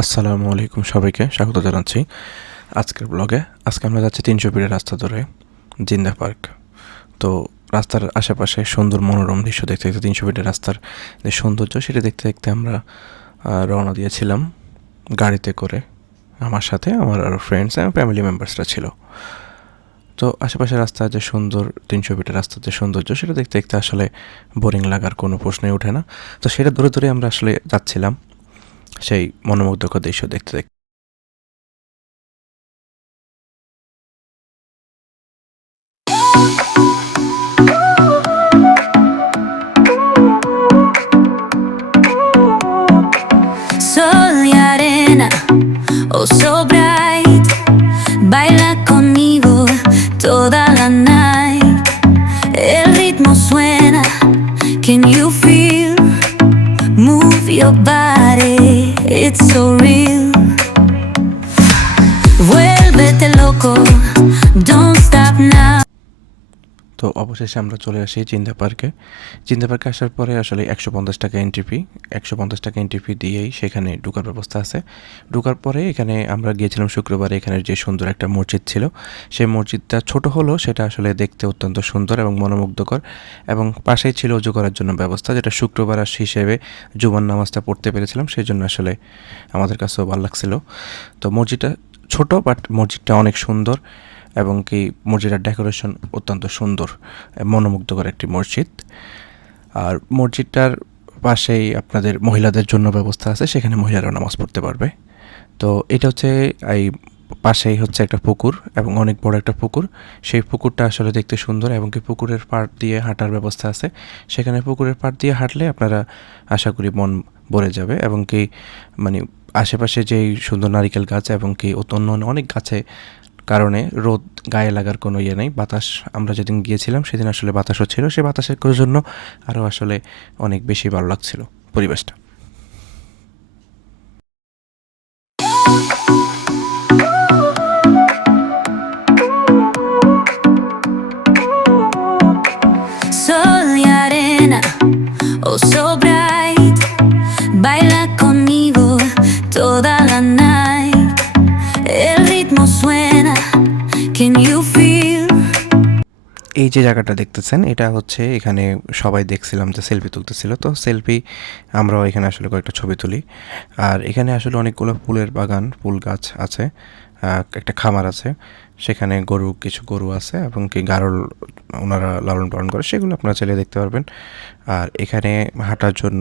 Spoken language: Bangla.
আসসালামু আলাইকুম, সবাইকে স্বাগত জানাচ্ছি আজকের ব্লগে। আজকে আমরা যাচ্ছি ৩০০ ফিটের রাস্তা ধরে জিন্দা পার্ক। তো রাস্তার আশেপাশে সুন্দর মনোরম দৃশ্য দেখতে দেখতে ৩০০ ফিটের রাস্তার যে সৌন্দর্য সেটা দেখতে দেখতে আমরা রওনা দিয়েছিলাম গাড়িতে করে। আমার সাথে আমার আরও ফ্রেন্ডস এবং ফ্যামিলি মেম্বার্সরা ছিল। তো আশেপাশে রাস্তার যে সুন্দর ৩০০ ফিটের রাস্তার যে সৌন্দর্য সেটা দেখতে দেখতে আসলে বোরিং লাগার কোনো প্রশ্নই ওঠে না। তো সেটা ধরে ধরে আমরা আসলে যাচ্ছিলাম সেই মনোমুগ্ধকর দৃশ্য দেখতে দেখতে। Sol y arena, oh so bright, baila conmigo toda la night. El ritmo suena, can you feel? Move your body, it's so real. Vuélvete loco, don't stop now. তো অবশেষে আমরা চলে আসি জিন্দা পার্কে। জিন্দা পার্কে আসার পরে আসলে ১৫০ টাকা এন্ট্রি ফি। ১৫০ টাকা এন্ট্রি ফি দিয়েই সেখানে ঢোকার ব্যবস্থা আছে। ঢোকার পরে এখানে আমরা গিয়েছিলাম শুক্রবারে। এখানের যে সুন্দর একটা মসজিদ ছিল, সেই মসজিদটা ছোট হলেও সেটা আসলে দেখতে অত্যন্ত সুন্দর এবং মনোমুগ্ধকর, এবং পাশেই ছিল অজু করার জন্য ব্যবস্থা, যেটা শুক্রবার হিসেবে জুমার নামাজটা পড়তে পেরেছিলাম, সেই জন্য আসলে আমাদের কাছেও ভালো লাগছিল। তো মসজিদটা ছোট, বাট মসজিদটা অনেক সুন্দর, এবং কি মসজিদের ডেকোরেশন অত্যন্ত সুন্দর, মনোমুগ্ধকর একটি মসজিদ। আর মসজিদটার পাশেই আপনাদের মহিলাদের জন্য ব্যবস্থা আছে, সেখানে মহিলারাও নামাজ পড়তে পারবে। তো এটা হচ্ছে এই পাশেই হচ্ছে একটা পুকুর, এবং অনেক বড় একটা পুকুর। সেই পুকুরটা আসলে দেখতে সুন্দর, এবং কি পুকুরের পাড় দিয়ে হাঁটার ব্যবস্থা আছে। সেখানে পুকুরের পাড় দিয়ে হাঁটলে আপনারা আশা করি মন ভরে যাবে, এবং কি মানে আশেপাশে যেই সুন্দর নারিকেল গাছ এবং কি অন্য অনেক গাছে কারণে রোদ গায়ে লাগার কোনো ইয়ে নেই। বাতাস, আমরা যেদিন গিয়েছিলাম সেদিন আসলে বাতাসও ছিল, সেই বাতাসের জন্য আরও আসলে অনেক বেশি ভালো লাগছিল পরিবেশটা। Sol y arena, oh so bright, baila conmigo toda la night. El ritmo suena, can you feel? এই যে জায়গাটা দেখতেছেন, এটা হচ্ছে এখানে সবাই দেখছিলাম যে সেলফি তুলতেছিল। তো সেলফি আমরাও এখানে আসলে কয়েকটা ছবি তুলি। আর এখানে আসলে অনেকগুলো ফুলের বাগান, ফুল গাছ আছে, একটা খামার আছে, সেখানে কিছু গরু আছে, এবং কি গারল ওনারা লালন পালন করে, সেগুলো আপনারা চাইলে দেখতে পারবেন। আর এখানে হাঁটার জন্য